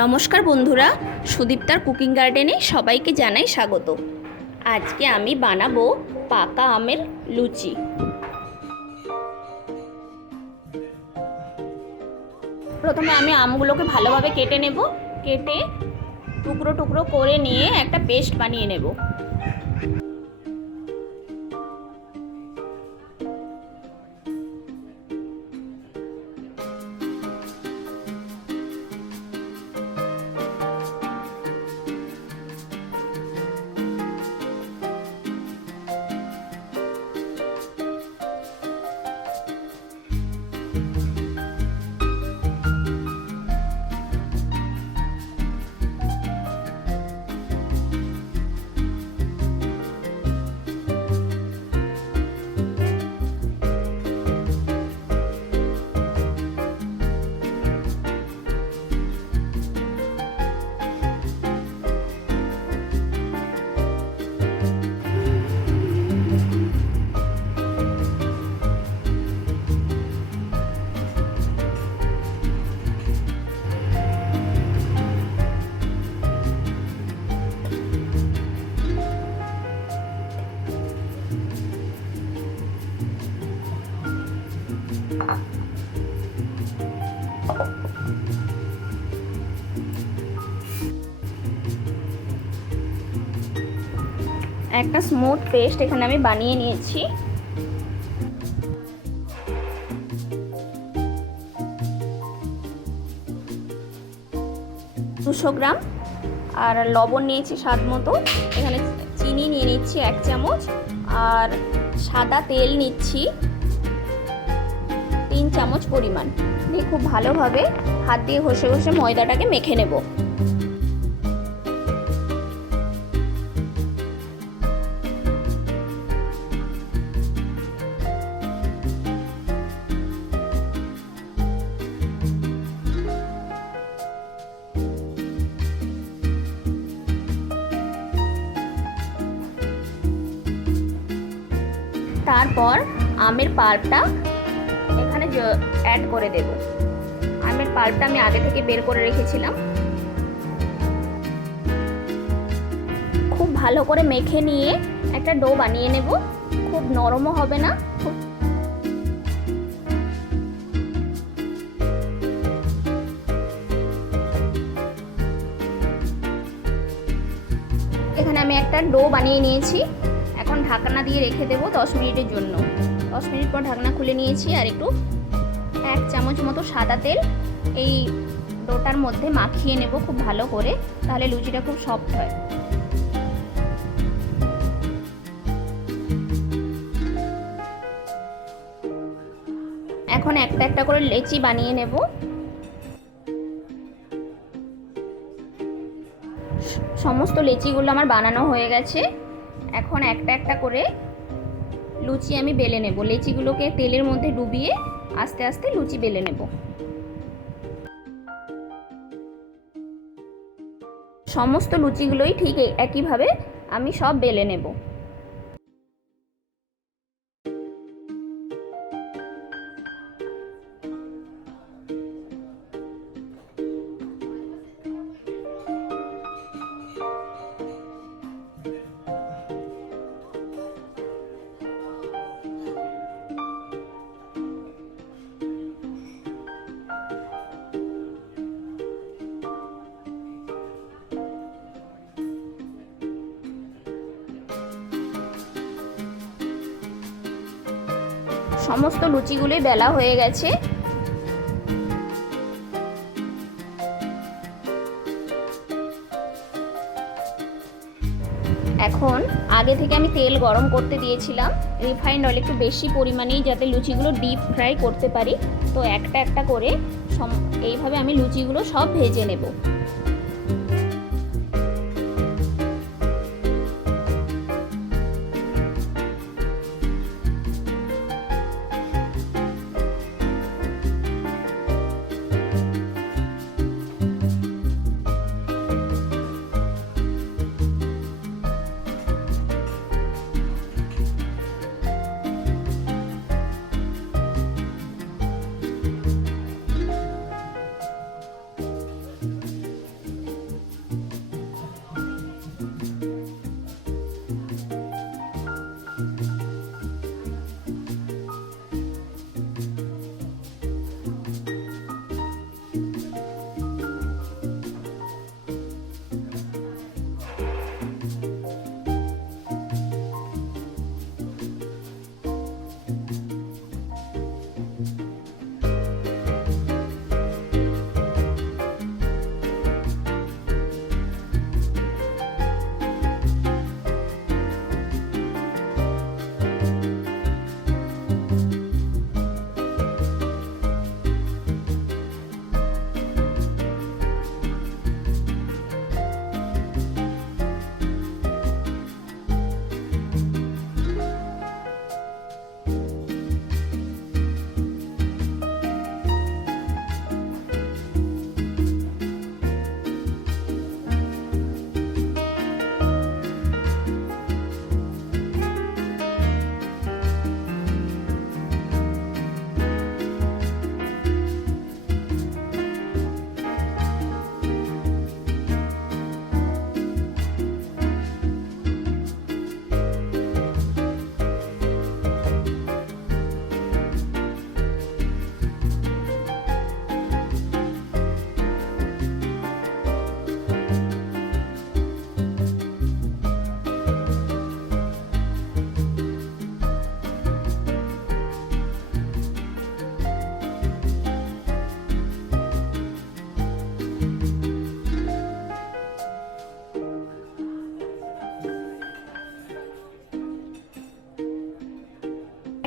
নমস্কার বন্ধুরা, সুদীপ্তার কুকিং গার্ডেনে সবাইকে জানাই স্বাগত। আজকে আমি বানাবো পাকা আমের লুচি। প্রথমে আমি আমগুলোকে ভালোভাবে কেটে নেব। কেটে টুকরো টুকরো করে নিয়ে একটা পেস্ট বানিয়ে নেব। একটা স্মুথ পেস্ট এখানে আমি বানিয়ে নিয়েছি। দুশো গ্রাম আর লবণ নিয়েছি স্বাদ মতো। এখানে চিনি নিয়ে নিচ্ছি 1 চামচ, আর সাদা তেল নিচ্ছি 3 চামচ পরিমাণ। দিয়ে খুব ভালোভাবে হাত দিয়ে ঘষে ঘষে ময়দাটাকে মেখে নেব। তারপর আমের পাল্পটা এখানে অ্যাড করে দেব। আমের পাল্পটা আমি আগে থেকে বের করে রেখেছিলাম। খুব ভালো করে মেখে নিয়ে একটা ডো বানিয়ে নেব। খুব নরমও হবে না, এখানে আমি একটা ডো বানিয়ে নিয়েছি। এখন ঢাকনা দিয়ে রেখে দেবো 10 মিনিটের জন্য। 10 মিনিট পর ঢাকনা খুলে নিয়েছি, আর একটু 1 চামচ মতো সাদা তেল এই ডোটার মধ্যে মাখিয়ে নেব খুব ভালো করে, তাহলে লুচিটা খুব সফট হয়। এখন একটা একটা করে লেচি বানিয়ে নেব। সমস্ত লেচিগুলো আমার বানানো হয়ে গেছে। এখন একটা একটা করে লুচি আমি বেলে নেব। লেচিগুলোকে তেলের মধ্যে ডুবিয়ে আস্তে আস্তে লুচি বেলে নেব। সমস্ত লুচিগুলোই ঠিক একইভাবে আমি সব বেলে নেব। সমস্ত লুচিগুলোই বেলা হয়ে গেছে। এখন আগে থেকে আমি তেল গরম করতে দিয়েছিলাম, রিফাইন্ড অয়েল একটু বেশি পরিমাণেই, যাতে লুচিগুলো ডিপ ফ্রাই করতে পারি। তো একটা একটা করে এইভাবে আমি লুচিগুলো সব ভেজে নেব।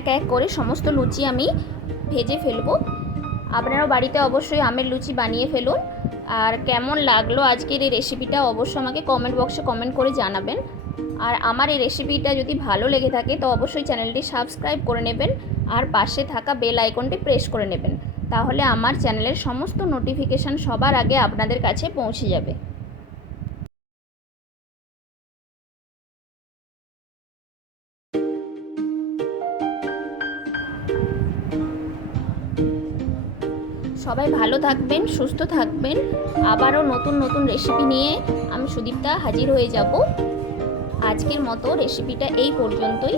এক এক করে সমস্ত লুচি আমি ভেজে ফেলবো। আপনারাও বাড়িতে অবশ্যই আমের লুচি বানিয়ে ফেলুন। আর কেমন লাগলো আজকের এই রেসিপিটা অবশ্যই আমাকে কমেন্ট বক্সে কমেন্ট করে জানাবেন। আর আমার এই রেসিপিটা যদি ভালো লেগে থাকে তো অবশ্যই চ্যানেলটি সাবস্ক্রাইব করে নেবেন আর পাশে থাকা বেল আইকনটি প্রেস করে নেবেন, তাহলে আমার চ্যানেলের সমস্ত নোটিফিকেশান সবার আগে আপনাদের কাছে পৌঁছে যাবে। সবাই ভালো থাকবেন, সুস্থ থাকবেন। আবারও নতুন নতুন রেসিপি নিয়ে আমি সুদীপ্তা হাজির হয়ে যাব। আজকের মতো রেসিপিটা এই পর্যন্তই।